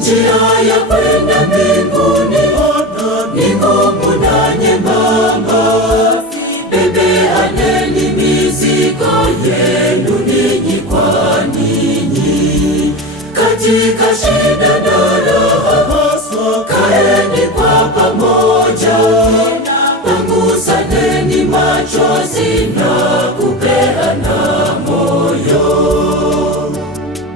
Njia ya kwenda mbinguni ni ngumu na nyembamba. Bebeaneni mizigo yenu ninyi kwa ninyi. Katika shida na raha, kaeni kwa pamoja. Pangusaneni machozi na